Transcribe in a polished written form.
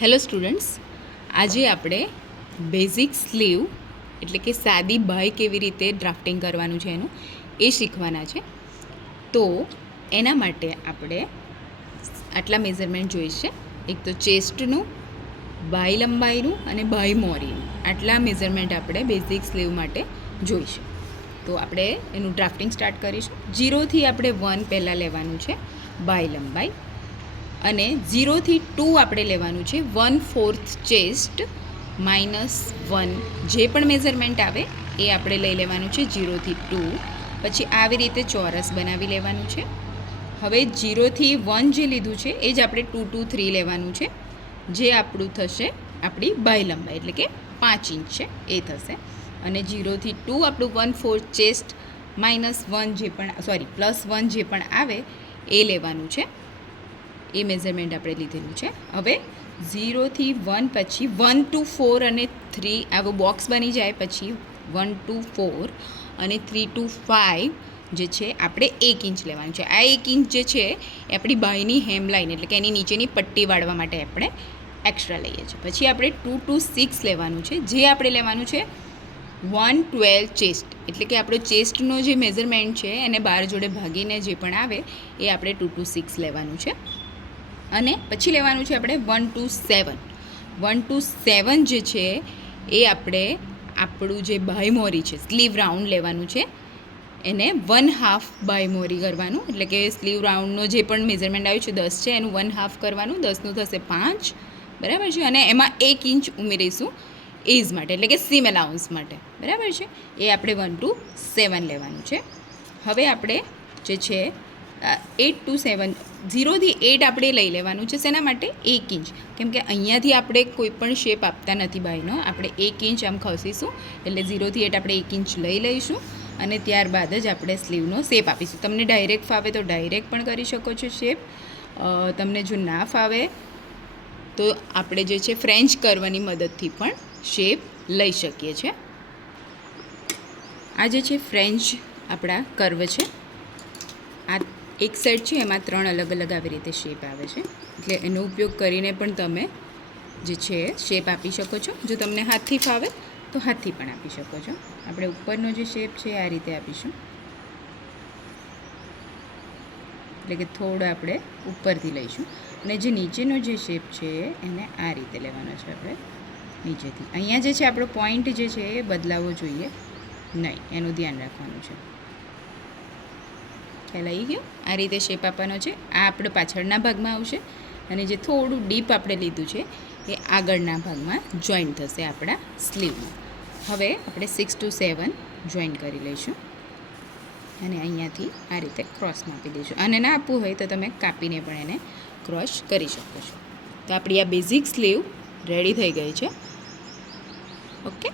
Hello students, આજે આપણે basic slew એટલે કે સાદી બાય કેવી રીતે ડ્રાફ્ટિંગ કરવાનું છે એનું એ શીખવાના છે. તો એના માટે આપણે આટલા મેઝરમેન્ટ જોઈશે. એક તો ચેસ્ટનું, બાય લંબાઈનું અને બાય મોરીનું, આટલા મેઝરમેન્ટ આપણે બેઝિક સ્લીવ માટે જોઈશે. તો આપણે એનું ડ્રાફ્ટિંગ સ્ટાર્ટ કરીશું. 0થી આપણે 1 પહેલાં લેવાનું છે બાય લંબાઈ, અને 0થી 2 આપણે લેવાનું છે 1/4 ચેસ્ટ -1, જે પણ મેઝરમેન્ટ આવે એ આપણે લઈ લેવાનું છે 0થી 2. પછી આવી રીતે ચોરસ બનાવી લેવાનું છે. હવે 0થી 1 જે લીધું છે એ જ આપણે 2 to 3 લેવાનું છે, જે આપણું થશે આપણી બાય લંબાઈ, એટલે કે 5 ઇંચ છે એ થશે. અને 0થી 2 આપણું 1/4 ચેસ્ટ -1 જે પણ +1 જે પણ આવે એ લેવાનું છે. એ મેઝરમેન્ટ આપણે લીધેલું છે. હવે 0થી 1 પછી 1 to 4 અને 3 આવો બોક્સ બની જાય. પછી 1 to 4 અને 3 to 5 જે છે આપણે 1 ઇંચ લેવાનું છે. આ 1 ઇંચ જે છે એ આપણી બાયની હેમલાઈન એટલે કે એની નીચેની પટ્ટી વાળવા માટે આપણે એક્સ્ટ્રા લઈએ છીએ. પછી આપણે 2 to 6 લેવાનું છે, જે આપણે લેવાનું છે 1/12 ચેસ્ટ, એટલે કે આપણો ચેસ્ટનો જે મેઝરમેન્ટ છે એને 12 જોડે ભાગીને જે પણ આવે એ આપણે 2 to 6 લેવાનું છે. અને પછી લેવાનું છે આપણે 1 to 7. 1 to 7 જે છે એ આપણે આપણું જે બાય મોરી છે, સ્લીવ રાઉન્ડ લેવાનું છે, એને 1/2 બાય મોરી કરવાનું. એટલે કે સ્લીવ રાઉન્ડનો જે પણ મેઝરમેન્ટ આવ્યું છે 10 છે, એનું 1/2 કરવાનું, 10નું થશે 5, બરાબર છે. અને એમાં 1 ઇંચ ઉમેરીશું એઝ માટે, એટલે કે સીમ અલાઉન્સ માટે, બરાબર છે. એ આપણે 1 to 7 લેવાનું છે. હવે આપણે જે છે 8 to 7, 0થી 8 આપણે લઈ લેવાનું છે. શેના માટે? 1 ઇંચ, કેમ કે અહીંયાથી આપણે કોઈ પણ શેપ આપતા નથી બાયનો, આપણે 1 ઇંચ આમ ખસીશું. એટલે 0થી 8 આપણે 1 ઇંચ લઈ લઈશું અને ત્યારબાદ જ આપણે સ્લીવનો શેપ આપીશું. તમને ડાયરેક્ટ ફાવે તો ડાયરેક્ટ પણ કરી શકો છો શેપ. તમને જો ના ફાવે તો આપણે જે છે ફ્રેન્ચ કર્વની મદદથી પણ શેપ લઈ શકીએ છીએ. આ જે છે ફ્રેન્ચ આપણા કર્વ છે. આ એક સેટ છે, એમાં 3 અલગ અલગ આવી રીતે શેપ આવે છે, એટલે એનો ઉપયોગ કરીને પણ તમે જે છે શેપ આપી શકો છો. જો તમને હાથથી ફાવે તો હાથથી પણ આપી શકો છો. આપણે ઉપરનો જે શેપ છે આ રીતે આપીશું, એટલે કે થોડો આપણે ઉપરથી લઈશું. અને જે નીચેનો જે શેપ છે એને આ રીતે લેવાનો છે આપણે નીચેથી. અહીંયા જે છે આપણો પોઈન્ટ જે છે એ બદલાવવો જોઈએ નહીં, એનું ધ્યાન રાખવાનું છે. ખ્યાલ આવી ગયો? આ રીતે શેપ આપવાનો છે. આ આપણે પાછળના ભાગમાં આવશે, અને જે થોડું ડીપ આપણે લીધું છે એ આગળના ભાગમાં જોઈન થશે આપણા સ્લીવમાં. હવે આપણે 6 to 7 જોઈન કરી લઈશું અને અહીંયાથી આ રીતે ક્રોસમાં આપી દઈશું. અને ના આપવું હોય તો તમે કાપીને પણ એને ક્રોસ કરી શકો છો. તો આપણી આ બેઝિક સ્લીવ રેડી થઈ ગઈ છે. ઓકે.